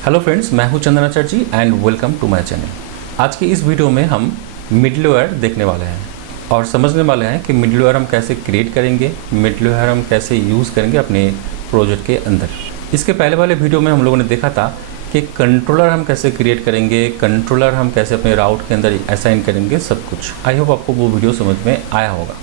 Hello friends, मैं हूं Chandranacharya ji and welcome to my channel. आज की इस वीडियो में हम मिडलवेयर देखने वाले हैं और समझने वाले हैं कि मिडलवेयर हम कैसे क्रिएट करेंगे, मिडलवेयर हम कैसे यूज़ करेंगे अपने प्रोजेक्ट के अंदर। इसके पहले वाले वीडियो में हम लोगों ने देखा था कि कंट्रोलर हम कैसे क्रिएट करेंगे, कंट्रोलर हम कैसे अपने राउट के अंदर असाइन करेंगे, सब कुछ। आई होप आपको वो वीडियो समझ में आया होगा।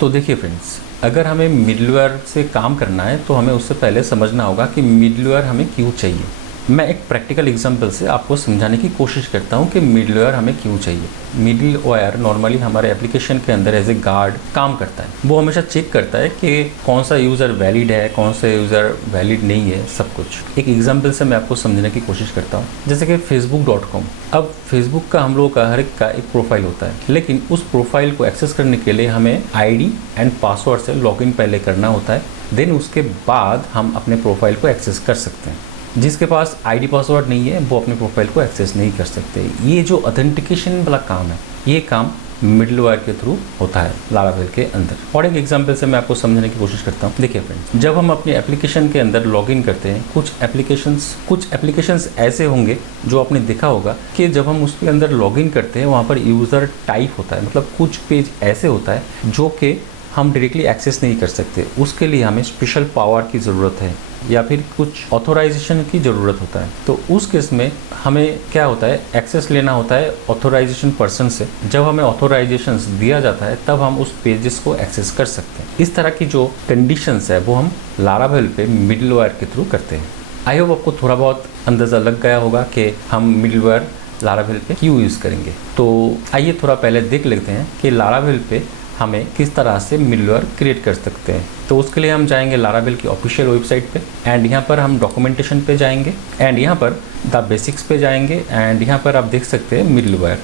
तो देखिए फ्रेंड्स, अगर हमें मिडलवेयर से काम करना है तो हमें उससे पहले समझना होगा कि मिडलवेयर हमें क्यों चाहिए। मैं एक प्रैक्टिकल एग्जांपल से आपको समझाने की कोशिश करता हूं कि मिडलवेयर हमें क्यों चाहिए। मिडलवेयर नॉर्मली हमारे एप्लीकेशन के अंदर एज ए गार्ड काम करता है। वो हमेशा चेक करता है कि कौन सा यूज़र वैलिड है, कौन सा यूज़र वैलिड नहीं है, सब कुछ। एक एग्जांपल से मैं आपको समझने की कोशिश करता हूँ। जैसे कि facebook.com। अब फेसबुक का हम लोगों का हर एक का एक प्रोफाइल होता है, लेकिन उस प्रोफाइल को एक्सेस करने के लिए हमें आईडी एंड पासवर्ड से लॉगिन पहले करना होता है। देन उसके बाद हम अपने प्रोफाइल को एक्सेस कर सकते हैं। जिसके पास आईडी पासवर्ड नहीं है वो अपने प्रोफाइल को एक्सेस नहीं कर सकते। ये जो ऑथेंटिकेशन वाला काम है, ये काम मिडलवेयर के थ्रू होता है लारावेल के अंदर। और एक एग्जांपल से मैं आपको समझने की कोशिश करता हूँ। देखिए फ्रेंड्स, जब हम अपने एप्लीकेशन के अंदर लॉगिन करते हैं, कुछ एप्लीकेशंस ऐसे होंगे जो आपने देखा होगा कि जब हम उसके अंदर लॉगिन करते हैं वहाँ पर यूज़र टाइप होता है। मतलब कुछ पेज ऐसे होता है जो कि हम डायरेक्टली एक्सेस नहीं कर सकते। उसके लिए हमें स्पेशल पावर की ज़रूरत है या फिर कुछ ऑथोराइजेशन की ज़रूरत होता है। तो उस केस में हमें क्या होता है, एक्सेस लेना होता है ऑथोराइजेशन पर्सन से। जब हमें ऑथोराइजेशन दिया जाता है तब हम उस पेजेस को एक्सेस कर सकते हैं। इस तरह की जो कंडीशंस है वो हम लारावेल पे मिडलवेयर के थ्रू करते हैं। आई होप आपको थोड़ा बहुत अंदाज़ा लग गया होगा कि हम मिडलवेयर लारावेल पे क्यों यूज़ करेंगे। तो आइए थोड़ा पहले देख लेते हैं कि लारावेल पे हमें किस तरह से मिडलवेयर क्रिएट कर सकते हैं। तो उसके लिए हम जाएंगे लारावेल की ऑफिशियल वेबसाइट पे एंड यहाँ पर हम डॉक्यूमेंटेशन पे जाएंगे एंड यहाँ पर द बेसिक्स पे जाएंगे एंड यहाँ पर आप देख सकते हैं मिडलवेयर।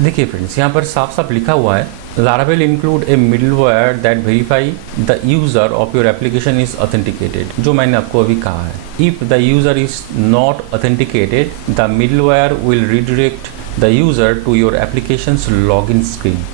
देखिए फ्रेंड्स, यहाँ पर साफ साफ लिखा हुआ है Laravel include a middleware that verify the user of your application is authenticated. जो मैंने आपको अभी कहा है, if the user is not authenticated the middleware will redirect the user to your applications login screen.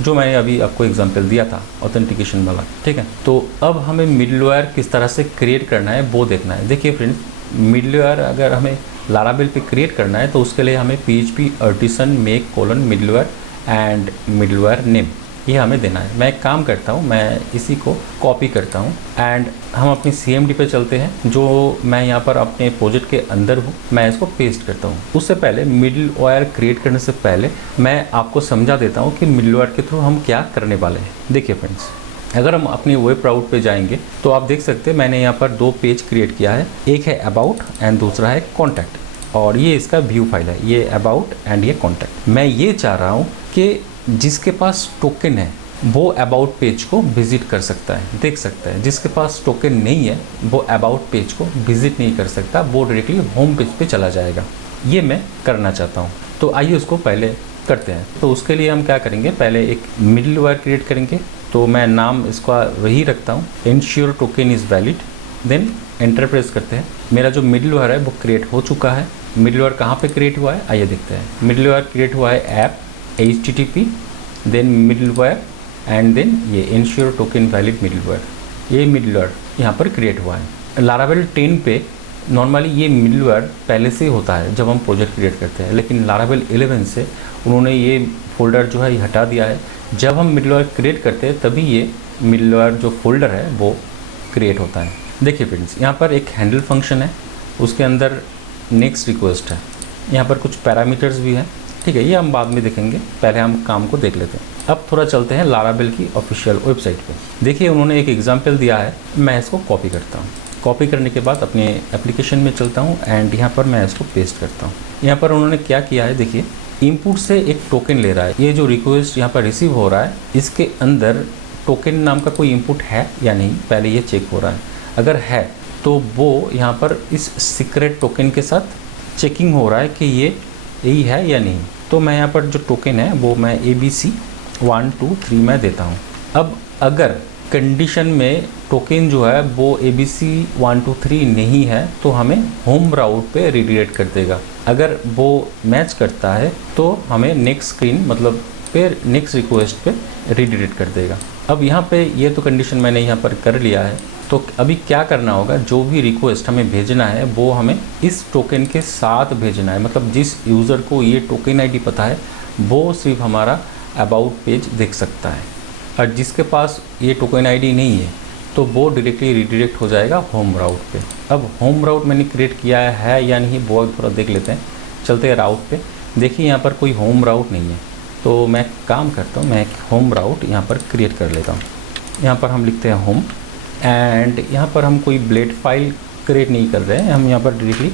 जो मैंने अभी आपको एग्जांपल दिया था ऑथेंटिकेशन वाला, ठीक है। तो अब हमें मिडलवेयर किस तरह से क्रिएट करना है वो देखना है। देखिए फ्रेंड्स, मिडलवेयर अगर हमें लारावेल पे क्रिएट करना है तो उसके लिए हमें PHP artisan make middleware and middleware name ये हमें देना है। मैं एक काम करता हूँ, मैं इसी को कॉपी करता हूँ एंड हम अपनी CMD पे चलते हैं। जो मैं यहाँ पर अपने प्रोजेक्ट के अंदर हूँ, मैं इसको पेस्ट करता हूँ। उससे पहले मिडलवेयर क्रिएट करने से पहले मैं आपको समझा देता हूँ कि मिडलवेयर के थ्रू हम क्या करने वाले हैं। देखिए फ्रेंड्स, अगर हम अपनी वेब राउट पे जाएंगे तो आप देख सकते हैं मैंने यहाँ पर 2 पेज क्रिएट किया है। एक है अबाउट एंड दूसरा है कॉन्टैक्ट। और ये इसका व्यू फाइल है, ये अबाउट एंड ये कॉन्टैक्ट। मैं ये चाह रहा हूँ कि जिसके पास टोकन है वो अबाउट पेज को विजिट कर सकता है, देख सकता है। जिसके पास टोकन नहीं है वो अबाउट पेज को विजिट नहीं कर सकता, वो डायरेक्टली होम पेज पे चला जाएगा। ये मैं करना चाहता हूँ। तो आइए उसको पहले करते हैं। तो उसके लिए हम क्या करेंगे, पहले एक मिडलवेयर क्रिएट करेंगे। तो मैं नाम इसका वही रखता हूँ, ensure token is valid. Then enter press करते हैं। मेरा जो मिडलवेयर है वो क्रिएट हो चुका है। मिडलवेयर कहाँ पे क्रिएट हुआ है, आइए देखते हैं। मिडलवेयर क्रिएट हुआ है app HTTP then middleware and then ये इंश्योर टोकन वैलिड मिडलवेयर। ये मिडलवेयर यहाँ पर क्रिएट हुआ है। लारावेल 10 पे नॉर्मली ये मिडलवेयर पहले से ही होता है जब हम प्रोजेक्ट क्रिएट करते हैं, लेकिन लारावेल 11 से उन्होंने ये फोल्डर जो है ये हटा दिया है। जब हम मिडलवेयर क्रिएट करते हैं तभी ये मिडलवेयर जो फोल्डर है वो क्रिएट होता है। देखिए फ्रेंड्स, यहाँ पर एक हैंडल फंक्शन है, उसके अंदर नेक्स्ट रिक्वेस्ट है, यहाँ पर कुछ पैरामीटर्स भी हैं, ठीक है। ये हम बाद में देखेंगे, पहले हम काम को देख लेते हैं। अब थोड़ा चलते हैं लारावेल की ऑफिशियल वेबसाइट पे। देखिए उन्होंने एक एग्जांपल दिया है, मैं इसको कॉपी करता हूँ। कॉपी करने के बाद अपने एप्लीकेशन में चलता हूँ एंड यहाँ पर मैं इसको पेस्ट करता हूँ। यहाँ पर उन्होंने क्या किया है, देखिए इनपुट से एक टोकन ले रहा है। ये जो रिक्वेस्ट यहाँ पर रिसीव हो रहा है इसके अंदर टोकन नाम का कोई इनपुट है या नहीं, पहले ये चेक हो रहा है। अगर है तो वो यहाँ पर इस सीक्रेट टोकन के साथ चेकिंग हो रहा है कि ये यही है या नहीं। तो मैं यहाँ पर जो टोकन है वो मैं ABC 1 2 3 में देता हूँ। अब अगर कंडीशन में टोकन जो है वो ABC 1 2 3 नहीं है तो हमें होम राउट पे रिडायरेक्ट कर देगा। अगर वो मैच करता है तो हमें नेक्स्ट स्क्रीन मतलब फिर नेक्स्ट रिक्वेस्ट पे रिडायरेक्ट कर देगा। अब यहाँ पे ये तो कंडीशन मैंने यहाँ पर कर लिया है। तो अभी क्या करना होगा, जो भी रिक्वेस्ट हमें भेजना है वो हमें इस टोकन के साथ भेजना है। मतलब जिस यूज़र को ये टोकन आईडी पता है वो सिर्फ हमारा अबाउट पेज देख सकता है, और जिसके पास ये टोकन आईडी नहीं है तो वो डायरेक्टली रिडायरेक्ट हो जाएगा होम राउट पे। अब होम राउट मैंने क्रिएट किया है या नहीं वो थोड़ा देख लेते हैं। चलते हैं राउट पे। देखिए यहाँ पर कोई होम राउट नहीं है, तो मैं काम करता हूँ, मैं एक होम राउट यहाँ पर क्रिएट कर लेता हूँ। यहाँ पर हम लिखते हैं होम, एंड यहाँ पर हम कोई ब्लेड फाइल क्रिएट नहीं कर रहे हैं, हम यहाँ पर डायरेक्टली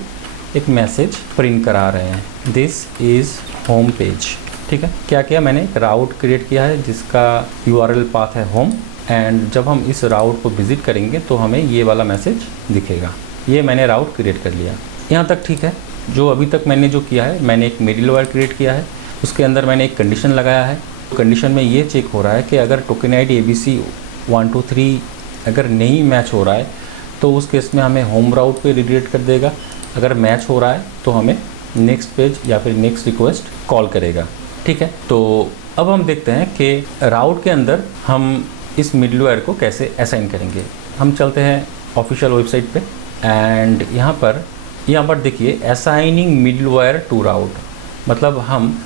एक मैसेज प्रिंट करा रहे हैं, दिस इज़ होम पेज। ठीक है, क्या किया मैंने, एक राउट क्रिएट किया है जिसका URL पाथ है होम, एंड जब हम इस राउट को विज़िट करेंगे तो हमें ये वाला मैसेज दिखेगा। ये मैंने राउट क्रिएट कर लिया, यहाँ तक ठीक है। जो अभी तक मैंने जो किया है, मैंने एक मिडलवेयर क्रिएट किया है, उसके अंदर मैंने एक कंडीशन लगाया है। कंडीशन में ये चेक हो रहा है कि अगर टोकन आईडी ABC 123 अगर नहीं मैच हो रहा है तो उस केस में हमें होम राउट पे रिडायरेक्ट कर देगा। अगर मैच हो रहा है तो हमें नेक्स्ट पेज या फिर नेक्स्ट रिक्वेस्ट कॉल करेगा। ठीक है, तो अब हम देखते हैं कि राउट के अंदर हम इस मिडलवेयर को कैसे असाइन करेंगे। हम चलते हैं ऑफिशियल वेबसाइट पे, एंड यहाँ पर देखिए असाइनिंग मिडलवेयर टू राउट, मतलब हम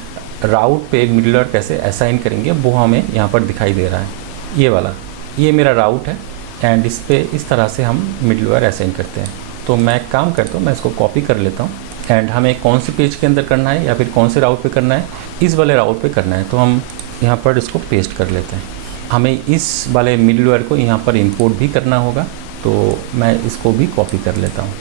राउट पे मिडलवेयर कैसे असाइन करेंगे वो हमें यहाँ पर दिखाई दे रहा है। ये वाला, ये मेरा राउट है, एंड इस पे इस तरह से हम मिडलवेयर असाइन करते हैं। तो मैं काम करता हूँ, मैं इसको कॉपी कर लेता हूँ, एंड हमें कौन सी पेज के अंदर करना है या फिर कौन से राउट पे करना है, इस वाले राउट पे करना है। तो हम यहाँ पर इसको पेस्ट कर लेते हैं। हमें इस वाले मिडलवेयर को यहाँ पर इंपोर्ट भी करना होगा, तो मैं इसको भी कॉपी कर लेता हूँ।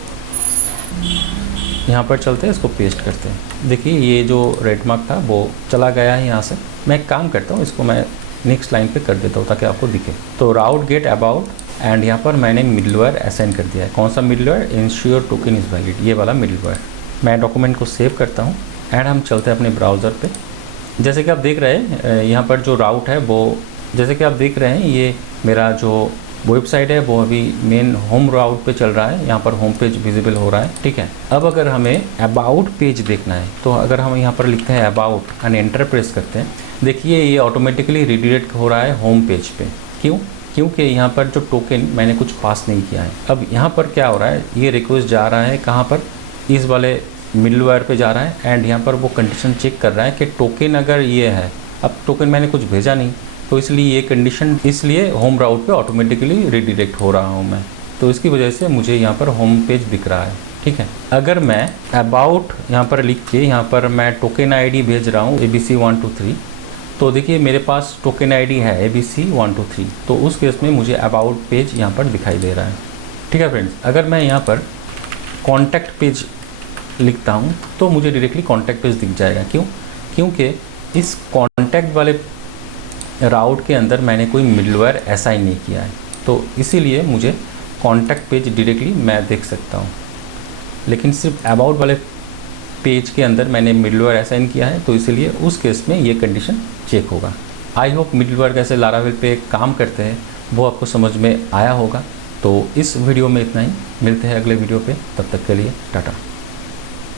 यहाँ पर चलते हैं, इसको पेस्ट करते हैं। देखिए ये जो रेड मार्क था वो चला गया है यहाँ से। मैं एक काम करता हूँ, इसको मैं नेक्स्ट लाइन पे कर देता हूँ ताकि आपको दिखे। तो राउट गेट अबाउट, एंड यहाँ पर मैंने मिडलवेयर असाइन कर दिया है। कौन सा middleware, ensure token is valid, ये वाला मिडलवेयर। मैं डॉक्यूमेंट को सेव करता हूँ, एंड हम चलते हैं अपने ब्राउज़र पे। जैसे कि आप देख रहे हैं यहाँ पर जो राउट है वो, जैसे कि आप देख रहे हैं ये मेरा जो वेबसाइट है वो अभी मेन होम राउट पे चल रहा है। यहाँ पर होम पेज विजिबल हो रहा है। ठीक है, अब अगर हमें अबाउट पेज देखना है तो अगर हम यहाँ पर लिखते हैं अबाउट एंड एंटर प्रेस करते हैं, देखिए ये ऑटोमेटिकली रिडायरेक्ट हो रहा है होम पेज पे। क्यों? क्योंकि यहाँ पर जो टोकन मैंने कुछ पास नहीं किया है। अब यहाँ पर क्या हो रहा है, ये रिक्वेस्ट जा रहा है कहाँ पर, इस वाले मिडलवेयर पे जा रहा है, एंड यहाँ पर वो कंडीशन चेक कर रहा है कि टोकन अगर ये है, अब टोकन मैंने कुछ भेजा नहीं तो इसलिए ये कंडीशन, इसलिए होम राउट पे ऑटोमेटिकली रिडायरेक्ट हो रहा हूँ मैं, तो इसकी वजह से मुझे यहाँ पर होम पेज दिख रहा है। ठीक है, अगर मैं अबाउट यहाँ पर लिख के यहाँ पर मैं टोकन आईडी भेज रहा हूँ ABC 123, तो देखिए मेरे पास टोकन आईडी है ABC 123, तो उस केस में मुझे अबाउट पेज यहाँ पर दिखाई दे रहा है। ठीक है फ्रेंड्स, अगर मैं यहाँ पर कॉन्टैक्ट पेज लिखता हूँ तो मुझे डायरेक्टली कॉन्टैक्ट पेज दिख जाएगा। क्यों? क्योंकि इस कॉन्टैक्ट वाले राउट के अंदर मैंने कोई मिडलवेयर असाइन नहीं किया है, तो इसीलिए मुझे कॉन्टैक्ट पेज डायरेक्टली मैं देख सकता हूँ। लेकिन सिर्फ अबाउट वाले पेज के अंदर मैंने मिडलवेयर असाइन किया है, तो इसीलिए उस केस में ये कंडीशन चेक होगा। आई होप मिडलवेयर कैसे लारावेल पे काम करते हैं वो आपको समझ में आया होगा। तो इस वीडियो में इतना ही, मिलते हैं अगले वीडियो पे, तब तक के लिए टाटा।